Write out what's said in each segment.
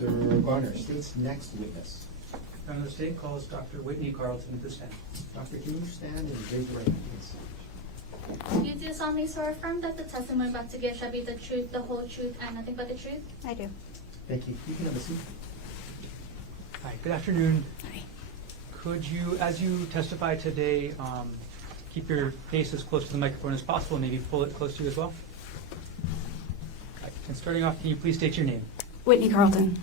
Mr. Garner, state's next witness. The state calls Dr. Whitney Carlton to stand. Doctor, can you stand and raise your right hand, please? You do solemnly swear or affirm that the testimony about to give shall be the truth, the whole truth, and nothing but the truth? I do. Thank you. You can have a seat. Hi, good afternoon. Hi. Could you, as you testify today, keep your face as close to the microphone as possible, and maybe pull it close to you as well? And starting off, can you please state your name? Whitney Carlton.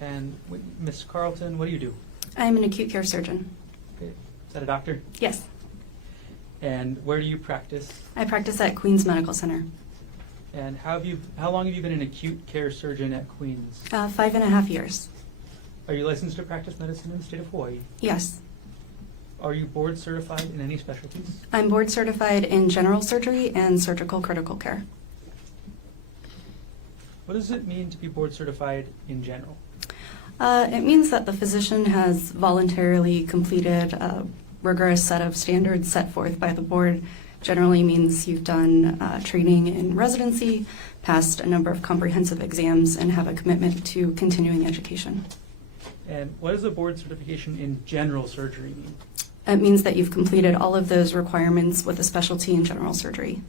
And Ms. Carlton, what do you do? I'm an acute care surgeon. Okay. Is that a doctor? Yes. And where do you practice? I practice at Queens Medical Center. And how long have you been an acute care surgeon at Queens? 5.5 years. Are you licensed to practice medicine in the state of Hawaii? Yes. Are you board certified in any specialties? I'm board certified in general surgery and surgical critical care. What does it mean to be board certified in general? It means that the physician has voluntarily completed a rigorous set of standards set forth by the board. Generally means you've done training in residency, passed a number of comprehensive exams, and have a commitment to continuing education. And what does a board certification in general surgery mean? It means that you've completed all of those requirements with a specialty in general surgery.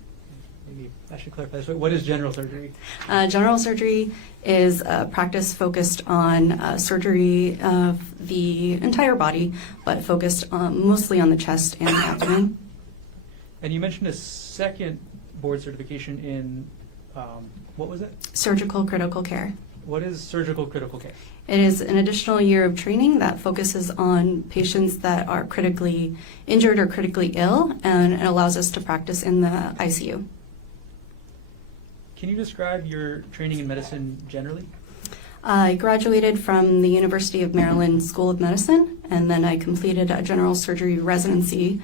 Maybe I should clarify this. What is general surgery? General surgery is a practice focused on surgery of the entire body, but focused mostly on the chest and the abdomen. And you mentioned a second board certification in, what was it? Surgical critical care. What is surgical critical care? It is an additional year of training that focuses on patients that are critically injured or critically ill, and it allows us to practice in the ICU. Can you describe your training in medicine generally? I graduated from the University of Maryland School of Medicine, and then I completed a general surgery residency,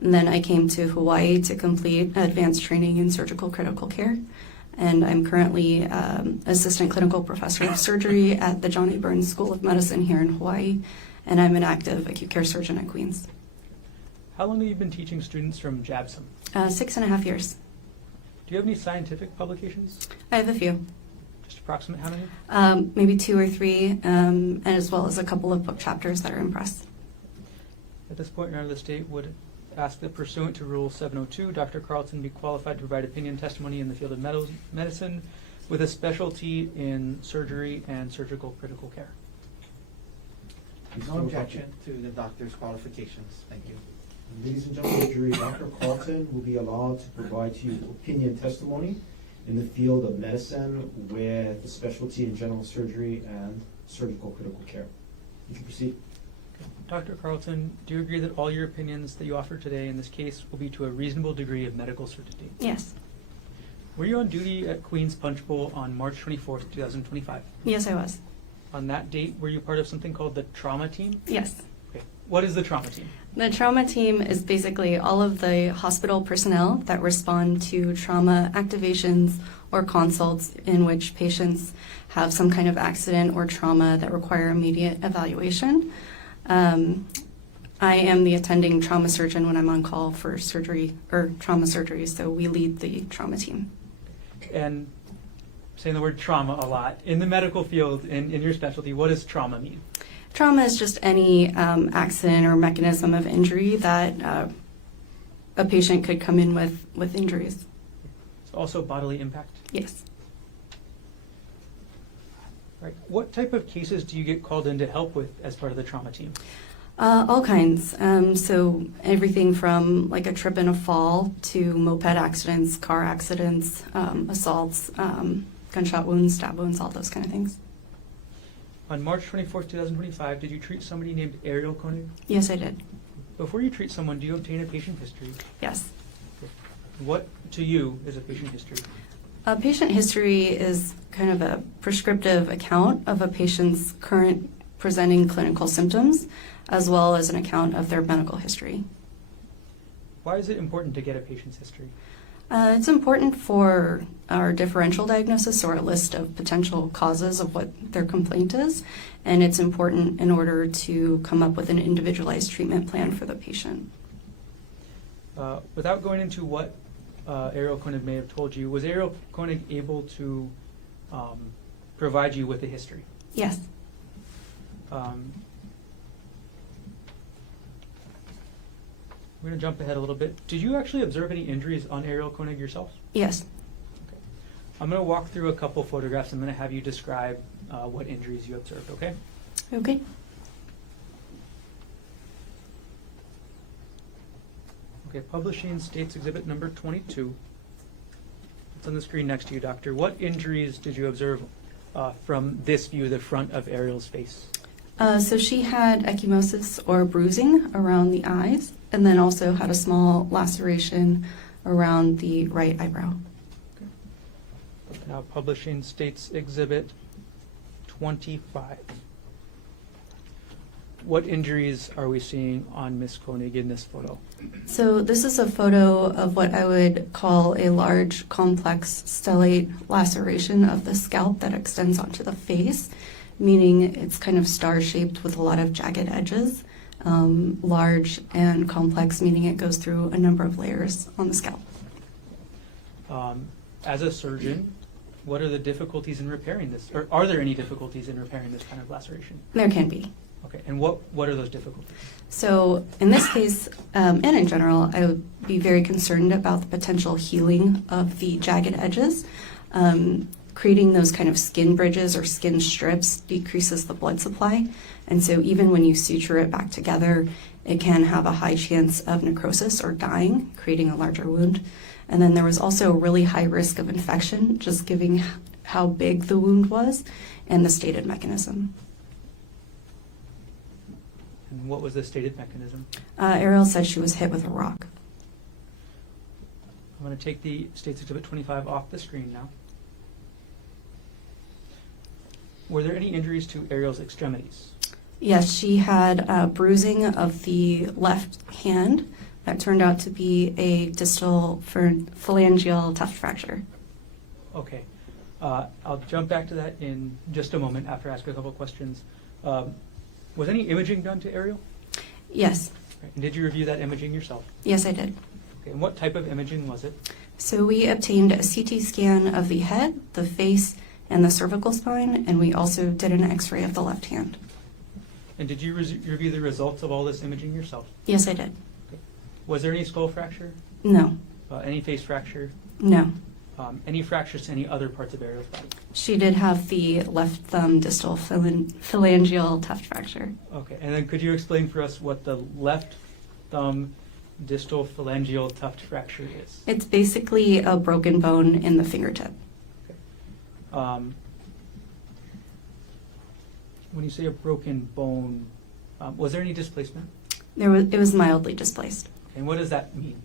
and then I came to Hawaii to complete advanced training in surgical critical care. And I'm currently assistant clinical professor of surgery at the Johnny Burns School of Medicine here in Hawaii, and I'm an active acute care surgeon at Queens. How long have you been teaching students from JABSOM? 6.5 years. Do you have any scientific publications? I have a few. Just approximate how many? Maybe 2 or 3, and as well as a couple of book chapters that are in press. At this point, the state would ask that pursuant to Rule 702, Dr. Carlton be qualified to provide opinion testimony in the field of medicine with with in surgery and surgical critical care. No objection to the doctor's qualifications. Thank you. Ladies and gentlemen of the jury, Dr. Carlton will be allowed to provide to you opinion testimony in the field of medicine with the specialty in general surgery and surgical critical care. You can proceed. Dr. Carlton, do you agree that all your opinions that you offer today in this case will be to a reasonable degree of medical certainty? Yes. Were you on duty at Queens Punch Bowl on March 24th, 2025? Yes, I was. On that date, were you part of something called the trauma team? Yes. Okay. What is the trauma team? The trauma team is basically all of the hospital personnel that respond to trauma activations or consults in which patients have some kind of accident or trauma that require immediate evaluation. I am the attending trauma surgeon when I'm on call for surgery or trauma surgery, so we lead the trauma team. And saying the word trauma a lot, in the medical field, in your specialty, what does trauma mean? Trauma is just any accident or mechanism of injury that a patient could come in with injuries. It's also bodily impact? Yes. Right. What type of cases do you get called in to help with as part of the trauma team? All kinds. So everything from like a trip and a fall to moped accidents, car accidents, assaults, gunshot wounds, stab wounds, all those kind of things. On March 24th, 2025, did you treat somebody named Ariel Konig? Yes, I did. Before you treat someone, do you obtain a patient history? Yes. What, to you, is a patient history? A patient history is kind of a prescriptive account of a patient's current presenting clinical symptoms, as well as an account of their medical history. Why is it important to get a patient's history? It's important for our differential diagnosis or a list of potential causes of what their complaint is, and it's important in order to come up with an individualized treatment plan for the patient. Without going into what Ariel Konig may have told you, was Ariel Konig able to provide you with a history? Yes. We're going to jump ahead a little bit. Did you actually observe any injuries on Ariel Konig yourself? Yes. Okay. I'm going to walk through a couple photographs. I'm going to have you describe what injuries you observed, okay? Okay. Okay, publishing states exhibit number 22. It's on the screen next to you, doctor. What injuries did you observe from this view, the front of Ariel's face? So she had ecchymosis or bruising around the eyes, and then also had a small laceration around the right eyebrow. Okay. Now, publishing states exhibit 25. What injuries are we seeing on Miss Konig in this photo? So this is a photo of what I would call a large, complex stellate laceration of the scalp that extends onto the face, meaning it's kind of star-shaped with a lot of jagged edges. Large and complex, meaning it goes through a number of layers on the scalp. As a surgeon, what are the difficulties in repairing this? Or are there any difficulties in repairing this kind of laceration? There can be. Okay, and what are those difficulties? So in this case, and in general, I would be very concerned about the potential healing of the jagged edges. Creating those kind of skin bridges or skin strips decreases the blood supply. And so even when you suture it back together, it can have a high chance of necrosis or dying, creating a larger wound. And then there was also a really high risk of infection, just given how big the wound was and the stated mechanism. And what was the stated mechanism? Ariel said she was hit with a rock. I'm going to take the States Exhibit 25 off the screen now. Were there any injuries to Ariel's extremities? Yes, she had bruising of the left hand that turned out to be a distal phalangeal tuft fracture. Okay. I'll jump back to that in just a moment after I ask a couple of questions. Was any imaging done to Ariel? Yes. Right. And did you review that imaging yourself? Yes, I did. Okay. And what type of imaging was it? So we obtained a CT scan of the head, the face, and the cervical spine, and we also did an x-ray of the left hand. And did you review the results of all this imaging yourself? Yes, I did. Okay. Was there any skull fracture? No. Any face fracture? No. Any fractures to any other parts of Ariel's body? She did have the left thumb distal phalangeal tuft fracture. Okay. And then could you explain for us what the left thumb distal phalangeal tuft fracture is? It's basically a broken bone in the fingertip. When you say a broken bone, was there any displacement? It was mildly displaced. And what does that mean?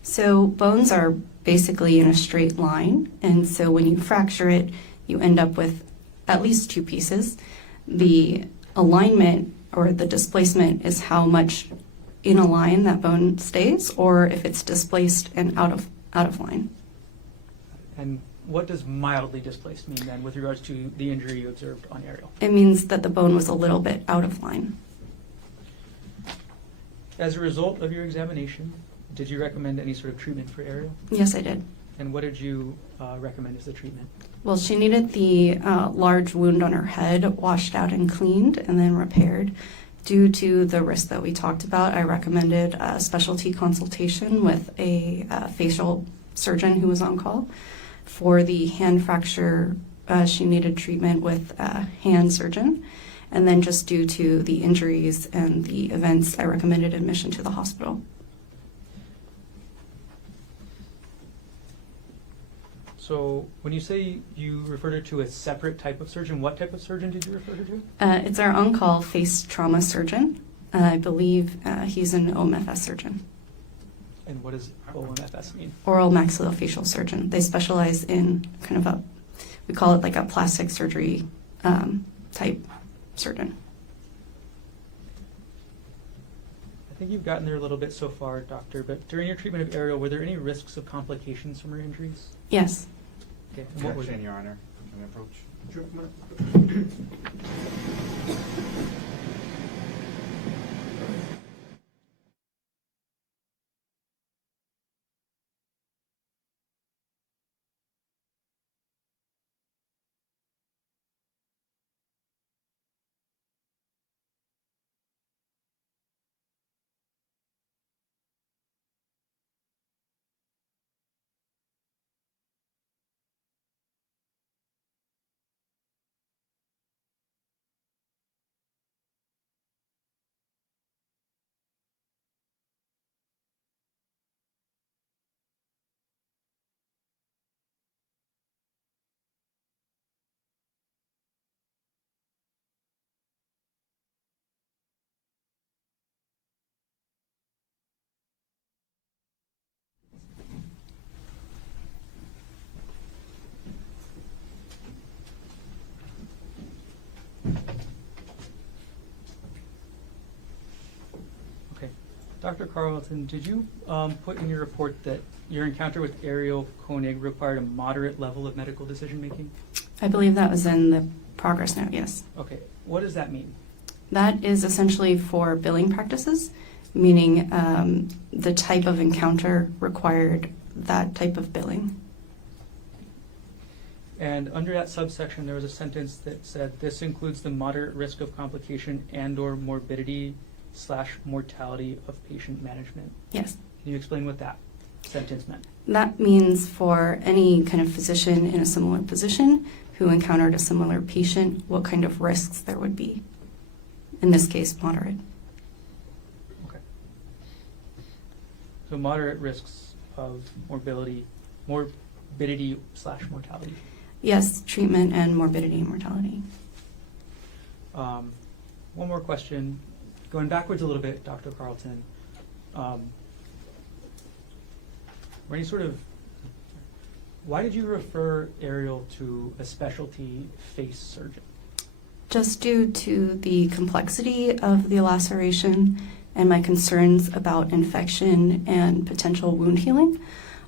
So bones are basically in a straight line, and so when you fracture it, you end up with at least two pieces. The alignment or the displacement is how much in a line that bone stays, or if it's displaced and out of line. And what does mildly displaced mean then with regards to the injury you observed on Ariel? It means that the bone was a little bit out of line. As a result of your examination, did you recommend any sort of treatment for Ariel? Yes, I did. And what did you recommend as the treatment? Well, she needed the large wound on her head washed out and cleaned and then repaired. Due to the risk that we talked about, I recommended a specialty consultation with a facial surgeon who was on call. For the hand fracture, she needed treatment with a hand surgeon. And then just due to the injuries and the events, I recommended admission to the hospital. So when you say you referred her to a separate type of surgeon, what type of surgeon did you refer her to? It's our on-call face trauma surgeon. I believe he's an OMFS surgeon. And what does OMFS mean? Oral maxillofacial surgeon. They specialize in kind of we call it like a plastic surgery type surgeon. I think you've gotten there a little bit so far, doctor, but during your treatment of Ariel, were there any risks of complications from her injuries? Yes. Okay. And what were Objection, they? Your Honor. Can we approach? Sure, come on. Dr. Carlton, did you put in your report that your encounter with Gerhardt Konig required a moderate level of medical decision-making? I believe that was in the progress note, yes. Okay, what does that mean? That is essentially for billing practices, meaning the type of encounter required that type of billing. And under that subsection, there was a sentence that said, this includes the moderate risk of complication and/or morbidity/mortality of patient management. Yes. Can you explain what that sentence meant? That means for any kind of physician in a similar position who encountered a similar patient, what kind of risks there would be. In this case, moderate. Okay. So moderate risks of morbidity/mortality. Yes, treatment and morbidity and mortality. One more question. Going backwards a little bit, Dr. Carlton. Why did you refer Ariel to a specialty face surgeon? Just due to the complexity of the laceration and my concerns about infection and potential wound healing,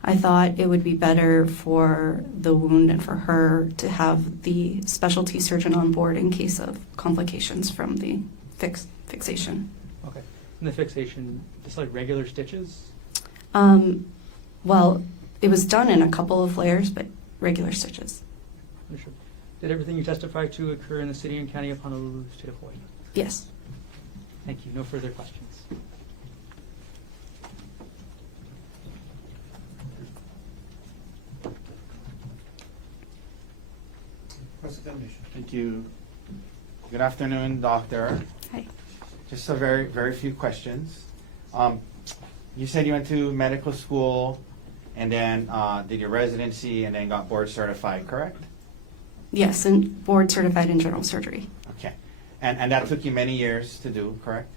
I thought it would be better for the wound and for her to have the specialty surgeon on board in case of complications from the fixation. Okay. And the fixation, just like regular stitches? Well, it was done in a couple of layers, but regular stitches. Understood. Did everything you testified to occur in the city and county of Honolulu, state of Hawaii? Yes. Thank you. No further questions. Cross-examination. Thank you. Good afternoon, doctor. Hi. Just a very, very few questions. You said you went to medical school and then did your residency and then got board certified, correct? Yes, and board certified in general surgery. Okay. And that took you many years to do, correct?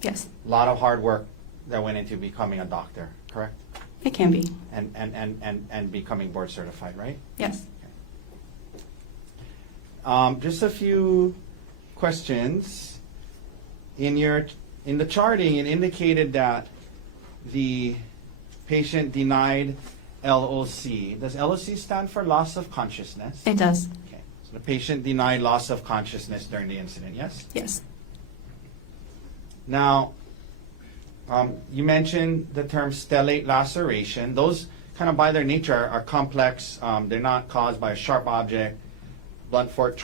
Yes, A lot of hard work that went into becoming a doctor, correct? it can be. And becoming board certified, right? Yes. Just a few questions. In the charting, it indicated that the patient denied LOC. Does LOC stand for loss of consciousness? It does. Okay. So the patient denied loss of consciousness during the incident, yes? Yes. Now, you mentioned the term stellate laceration. Those kind of by their nature are complex. They're not caused by a sharp object, blunt force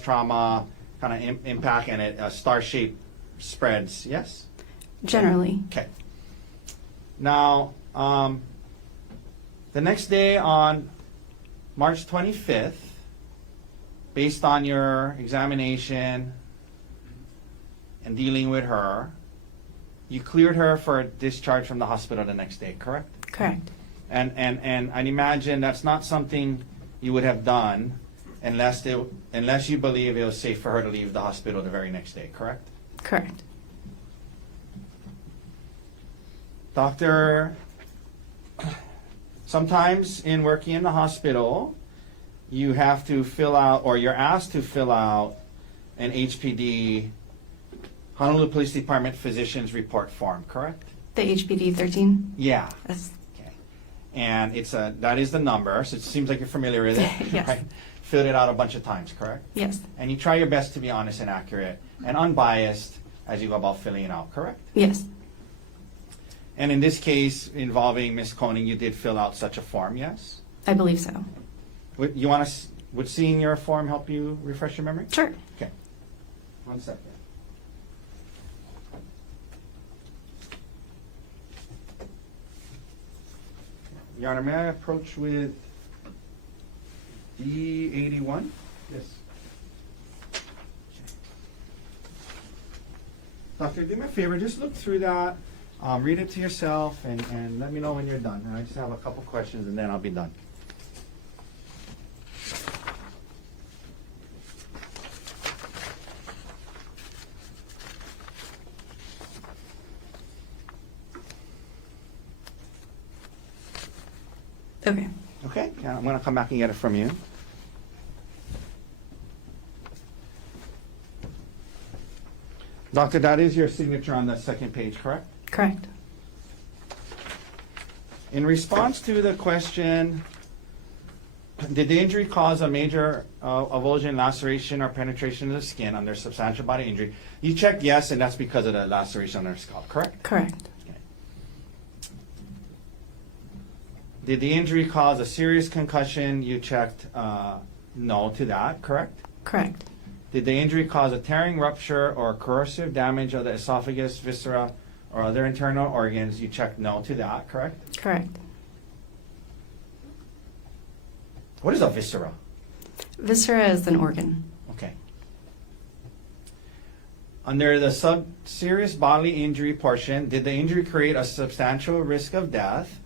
trauma, kind of impact, and a star shape spreads, yes? Generally. Okay. Now, the next day on March 25th, based on your examination and dealing with her, you cleared her for a discharge from the hospital the next day, correct? Correct. And I'd imagine that's not something you would have done unless you believe it was safe for her to leave the hospital the very next day, correct? Correct. Doctor, sometimes in working in the hospital, you have to fill out, or you're asked to fill out an HPD, Honolulu Police Department Physician's Report form, correct? The HPD 13? Yeah. Yes. Okay. And that is the number, so it seems like you're familiar with it. Yes. Right? Filled it out a bunch of times, correct? Yes. And you try your best to be honest and accurate and unbiased as you go about filling it out, correct? Yes. And in this case involving Ms. Konig, you did fill out such a form, yes? I believe so. Would seeing your form help you refresh your memory? Sure. Okay. 1 second. Your Honor, may I approach with D81? Yes. Doctor, do me a favor, just look through that, read it to yourself, and let me know when you're done. And I just have a couple questions, and then I'll be done. Okay. Okay, yeah, I'm going to come back and get it from you. Doctor, that is your signature on the second page, correct? Correct. In response to the question, did the injury cause a major avulsion, laceration, or penetration of the skin under substantial body injury? You checked yes, and that's because of the laceration on her scalp, correct? Correct. Okay. Did the injury cause a serious concussion? You checked no to that, correct? Correct. Did the injury cause a tearing, rupture, or corrosive damage of the esophagus, viscera, or other internal organs? You checked no to that, correct? Correct. What is a viscera? Viscera is an organ. Okay. Under the serious bodily injury portion, did the injury create a substantial risk of death?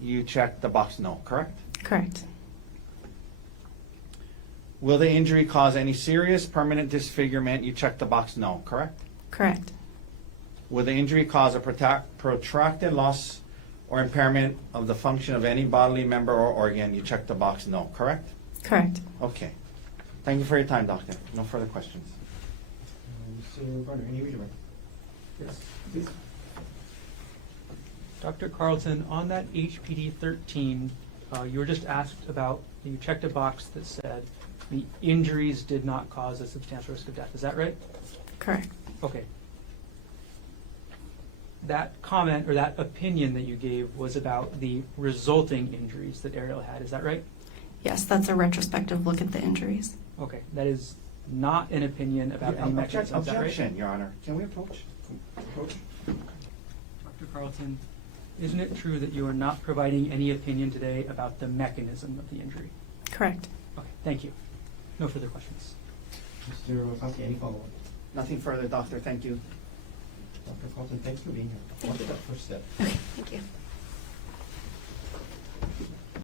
You checked the box no, correct? Correct. Will the injury cause any serious permanent disfigurement? You checked the box no, correct? Correct. Will the injury cause a protracted loss or impairment of the function of any bodily member or organ? You checked the box no, correct? Correct. Okay. Thank you for your time, doctor. No further questions. Mr. Garner, any redirect? Yes, please. Dr. Carlton, on that HPD 13, you were just asked about, you checked a box that said the injuries did not cause a substantial risk of death. Is that right? Correct. Okay. That comment or that opinion that you gave was about the resulting injuries that Ariel had. Is that right? Yes, that's a retrospective look at the injuries. Okay. That is not an opinion about any mechanism. Is that right? Objection, Your Honor. Can we approach? Dr. Carlton, isn't it true that you are not providing any opinion today about the mechanism of the injury? Correct. Okay, thank you. No further questions. Mr. Wakaki, any follow-up? Nothing further, doctor. Thank you. Dr. Carlton, thanks for being here. Thank What's you. that first step? Okay, thank you.